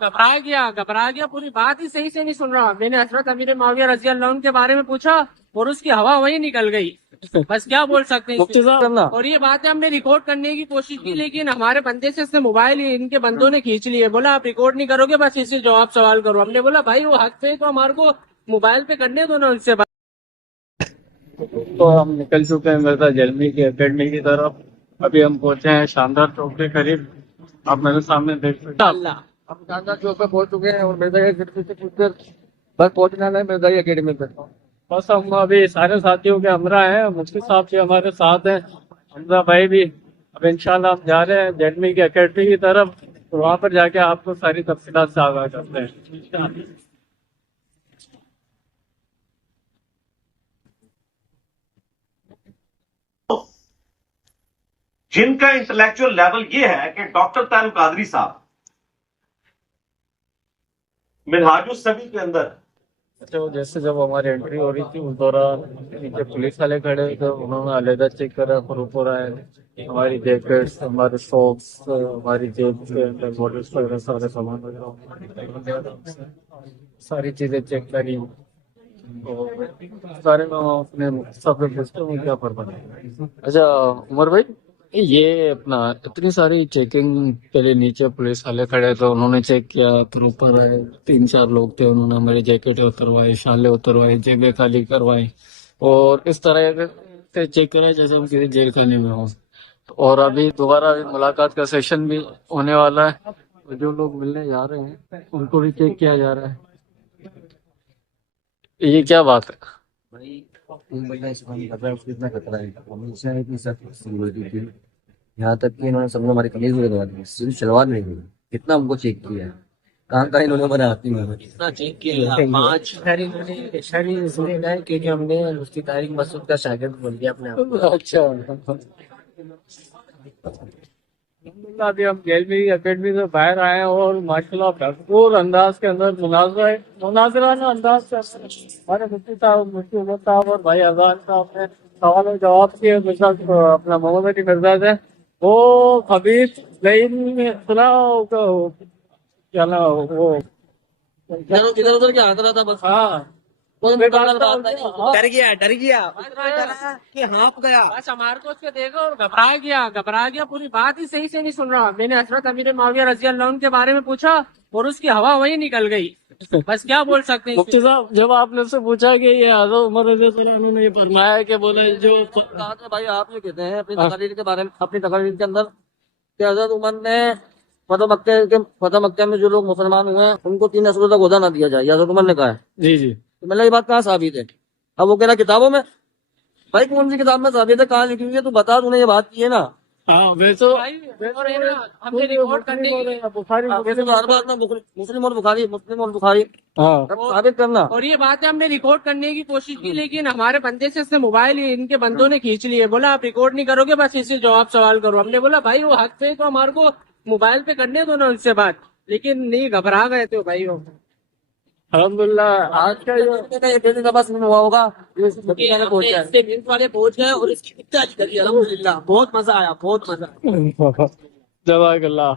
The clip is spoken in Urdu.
گھبرا گیا پوری بات ہی صحیح سے نہیں سن رہا. میں نے حضرت امیر معاویہ رضی اللہ عنہ کے بارے میں پوچھا اور اس کی ہوا وہی نکل گئی. بس کیا بول سکتے ہیں مفتی صاحب. اور یہ باتیں ہم نے ریکارڈ کرنے کی کوشش کی لیکن ہمارے بندے سے اس نے موبائل ان کے بندوں نے کھینچ لیے. بولا آپ ریکارڈ نہیں کرو گے بس اس سے جواب سوال کرو. ہم نے بولا بھائی وہ حق پہ تو ہمارے کو موبائل پہ کرنے دو نا ان سے بات. تو ہم نکل چکے ہیں مرزا جلمی کی اکیڈمی کی طرف. ابھی ہم پہنچے ہیں شاندار چوک کے قریب. آپ میرے سامنے دیکھ سکتے ہیں. اللہ ہم شاندار چوک پہ پہنچ چکے ہیں اور مرزا اکیڈمی سے کچھ دیر بس پہنچنا ہے مرزا اکیڈمی پہ. بس ہم ابھی سارے ساتھیوں کے ہمراہ ہیں. مفتی صاحب بھی ہمارے ساتھ ہیں, حمزہ بھائی بھی. اب انشاءاللہ ہم جا رہے ہیں جلمی کی اکیڈمی کی طرف اور وہاں پر جا کے آپ کو ساری تفصیلات سے آگاہ کرتے ہیں. جن کا انٹلیکچوئل لیول یہ ہے کہ ڈاکٹر طاہر القادری صاحب منہاج السبیل کے اندر. اچھا, جیسے جب ہماری انٹری ہو رہی تھی اس دوران نیچے پولیس والے کھڑے تو انہوں نے علیحدہ چیک کرا پر آئے ہماری جیکٹس, ہمارے ساکس, ہماری جیب کے اندر بوٹلس وغیرہ سارے سامان وغیرہ ساری چیزیں چیک کری. سارے میں اپنے سب میں کیا فرما. اچھا عمر بھائی, یہ اپنا اتنی ساری چیکنگ پہلے نیچے پولیس والے کھڑے تو انہوں نے چیک کیا پھر اوپر 3-4 لوگ تھے انہوں نے ہماری جیکٹیں اتروائی, شالیں اتروائی, جیبیں خالی کروائی اور اس طرح سے چیک کرا جیسے ہم کسی جیل خانے میں ہوں. اور ابھی دوبارہ ملاقات کا سیشن بھی ہونے والا ہے. جو لوگ ملنے جا رہے ہیں ان کو بھی چیک کیا جا رہا ہے. یہ کیا بات ہے بھائی؟ کتنا خطرہ ہے یہاں تک کہ انہوں نے سب نے ہماری کمیز میں لگوا دی, صرف شلوار نہیں ہوئی. کتنا ہم کو چیک کیا ہے, کہاں کہاں انہوں نے ہمارے ہاتھ میں اتنا چیک کیا 5 شہری ہے کیونکہ ہم نے مفتی طارق مسعود کا شاگرد بول دیا اپنے آپ. اچھا, ابھی ہم جیلمی اکیڈمی سے باہر آئے ہیں اور ماشاءاللہ بھرپور انداز کے اندر مناظرانہ انداز سے ہمارے مفتی صاحب, مفتی عمر صاحب اور بھائی اذان صاحب نے سوال و جواب کیے. اپنا محمد علی مرزا سے وہ خبیث لعین میں سنا کیا نا وہ ادھر ادھر کیا آتا رہا تھا بس. ہاں ڈر گیا کہ ہانپ گیا بس ہمارے کو اس کے دیکھو اور گھبرا گیا پوری بات ہی صحیح سے نہیں سن رہا. میں نے حضرت امیر معاویہ رضی اللہ عنہ کے بارے میں پوچھا اور اس کی ہوا وہی نکل گئی. بس کیا بول سکتے ہیں مفتی صاحب, جب آپ نے سے پوچھا کہ یہ حضرت عمر رضی اللہ عنہ نے یہ فرمایا کہ بولے جو کہا تھا بھائی آپ یہ کہتے ہیں اپنی تقاریر کے بارے میں, اپنی تقاریر کے اندر کہ حضرت عمر نے فتح مکہ میں جو لوگ مسلمان ہوئے ہیں ان کو 3 نسلوں تک عہدہ نہ دیا جائے, حضرت عمر نے کہا ہے. جی جی, تو میں نے یہ بات کہاں ثابت ہے؟ اب وہ کہہ رہا کتابوں میں. بھائی کون سی کتاب میں ثابت ہے, کہاں لکھی ہوئی ہے؟ تو بتا, تو نے یہ بات کی ہے نا. ہاں ویسے ہم نے ریکارڈ کرنے ویسے تو ہر بات میں مسلم اور بخاری ثابت کرنا. اور یہ باتیں ہم نے ریکارڈ کرنے کی کوشش کی لیکن ہمارے بندے سے اس نے موبائل ان کے بندوں نے کھینچ لیے. بولا آپ ریکارڈ نہیں کرو گے بس اس سے جواب سوال کرو. ہم نے بولا بھائی وہ حق پہ تو ہمارے کو موبائل پہ کرنے دو نا ان سے بات. لیکن نہیں, گھبرا گئے تھے بھائی. وہ الحمدللہ آج کا یہ بس ہوا ہوگا پہنچ گئے اور اس کی الحمدللہ بہت مزہ آیا, بہت مزہ. جزاک اللہ.